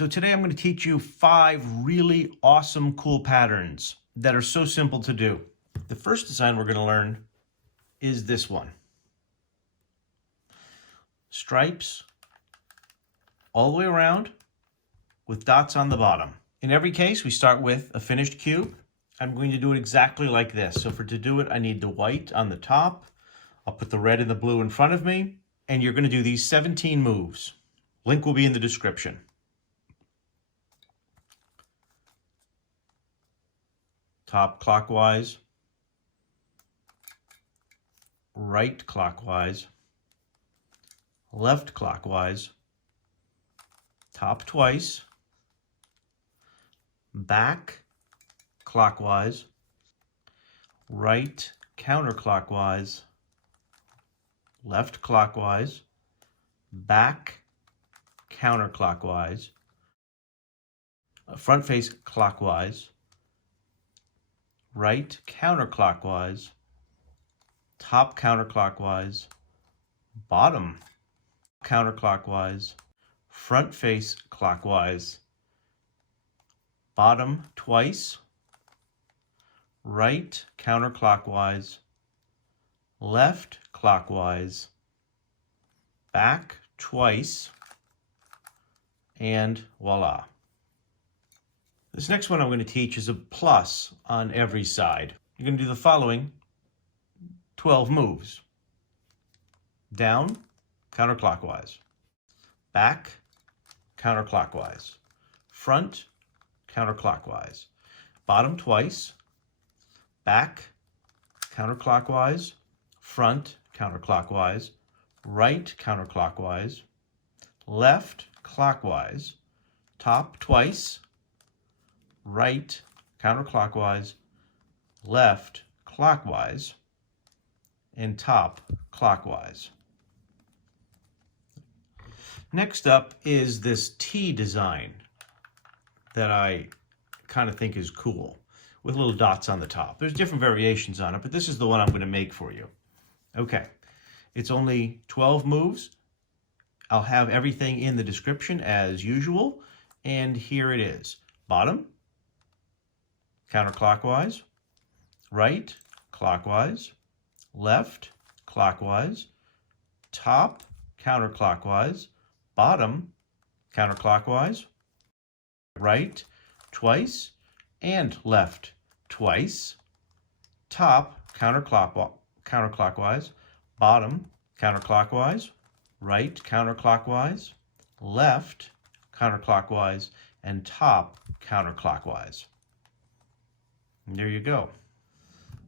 So today I'm going to teach you 5 really awesome, cool patterns that are so simple to do. The first design we're going to learn is this one. Stripes all the way around with dots on the bottom. In every case, we start with a finished cube. I'm going to do it exactly like this. So to do it, I need the white on the top. I'll put the red and the blue in front of me. And you're going to do these 17 moves. Link will be in the description. Top clockwise, right clockwise, left clockwise, top twice, back clockwise, right counterclockwise, left clockwise, back counterclockwise, front face clockwise, right counterclockwise, top counterclockwise, bottom counterclockwise, front face clockwise, bottom twice, right counterclockwise, left clockwise, back twice, and voila. This next one I'm going to teach is a plus on every side. You're going to do the following 12 moves. Down, counterclockwise. Back, counterclockwise. Front, counterclockwise. Bottom twice. Back, counterclockwise. Front, counterclockwise. Right, counterclockwise. Left, clockwise. Top twice. Right counterclockwise, left clockwise, and top clockwise. Next up is this T design that I kind of think is cool with little dots on the top. There's different variations on it, but this is the one I'm going to make for you. Okay, it's only 12 moves. I'll have everything in the description as usual, and here it is. Bottom, counterclockwise, right, clockwise, left, clockwise, top, counterclockwise, bottom, counterclockwise, right, twice, and left, twice, top, counterclockwise, bottom, counterclockwise, right, counterclockwise, left, counterclockwise, and top, counterclockwise. And there you go.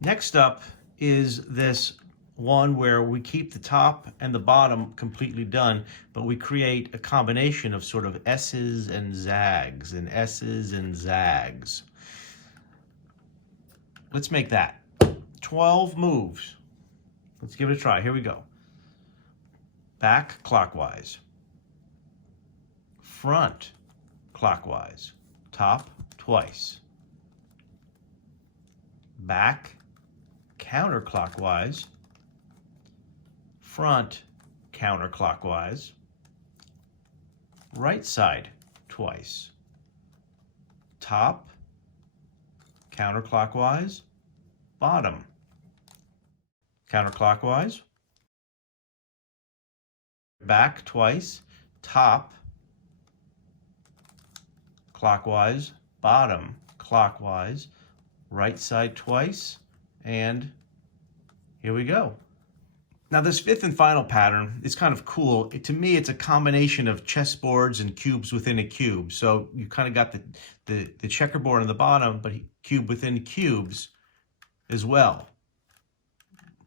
Next up is this one where we keep the top and the bottom completely done, but we create a combination of sort of S's and Zags and S's and Zags. Let's make that 12 moves. Let's give it a try. Here we go. Back clockwise. Front clockwise. Top twice. Back counterclockwise, front counterclockwise, right side twice, top counterclockwise, bottom counterclockwise, back twice, top clockwise, bottom clockwise, right side twice, and here we go. Now this fifth and final pattern is kind of cool. To me, it's a combination of chessboards and cubes within a cube. So you kind of got the checkerboard on the bottom, but cube within cubes as well.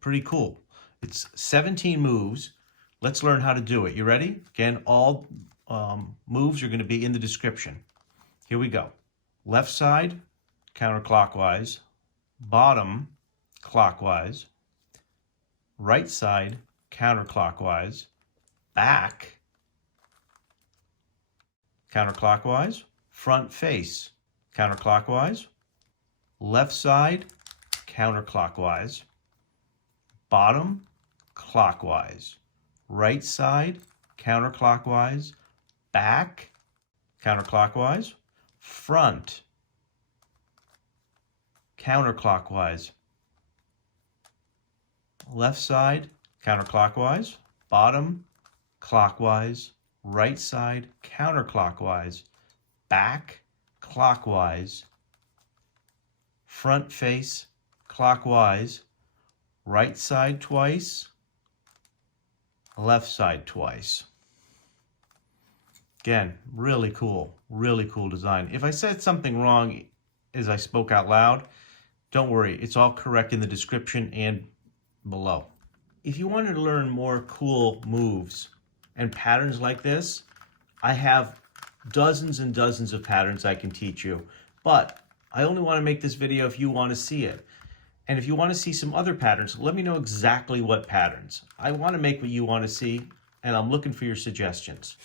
Pretty cool. It's 17 moves. Let's learn how to do it. You ready? Again, all moves are going to be in the description. Here we go. Left side, counterclockwise, bottom clockwise, right side counterclockwise, back counterclockwise, front face counterclockwise, left side counterclockwise, bottom clockwise, right side counterclockwise, back counterclockwise, front, counterclockwise, left side, counterclockwise, bottom, clockwise, right side, counterclockwise, back, clockwise, front face, clockwise, right side twice, left side twice. Again, really cool design. If I said something wrong as I spoke out loud, don't worry, it's all correct in the description and below. If you want to learn more cool moves and patterns like this, I have dozens and dozens of patterns I can teach you, but I only want to make this video if you want to see it. And if you want to see some other patterns, let me know exactly what patterns. I want to make what you want to see, and I'm looking for your suggestions.